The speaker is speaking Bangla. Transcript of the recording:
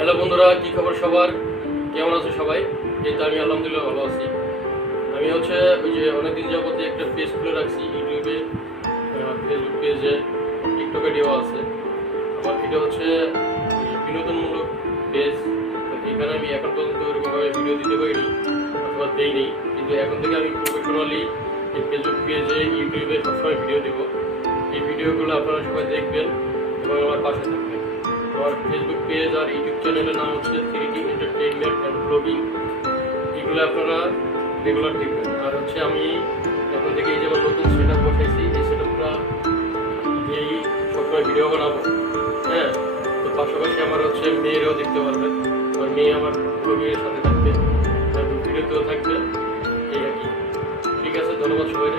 হ্যালো বন্ধুরা, কি খবর সবার? কেমন আছো সবাই? এই তো আমি আলহামদুলিল্লাহ ভালো আছি। আমি ওই যে অনেকদিন যাবতে একটা পেজ খুলে রাখছি ইউটিউবে, ফেসবুক পেজে, টিকটকে দেওয়া আছে। আমার ভিডিও বিনোদনমূলক পেজ। এখানে আমি এখন পর্যন্ত ওরকমভাবে ভিডিও দিতে পারিনি অথবা দেইনি, কিন্তু এখন থেকে আমি প্রফেশনালি এই ফেসবুক পেজে, ইউটিউবে সবসময় ভিডিও দিব। এই ভিডিওগুলো আপনারা সবাই দেখবেন এবং আমার পাশে থাকবেন। আমার ফেসবুক পেজ আর ইউটিউব চ্যানেলের নাম হচ্ছে 3D এন্টারটেইনমেন্ট অ্যান্ড ব্লগিং। এগুলো আপনারা রেগুলার দেখবেন। আর আমি এখন থেকে এই যে আমার নতুন সেট আপ বসাইছি, এই সেট আপটা এই সবসময় ভিডিও বানাবো। হ্যাঁ, তো পাশাপাশি আমার মেয়েরাও দেখতে পারবেন। আমার মেয়ে আমার ব্লগিংয়ের সাথে থাকবে, ভিডিওতেও থাকবে, এই আর কি। ঠিক আছে, ধন্যবাদ সবাই।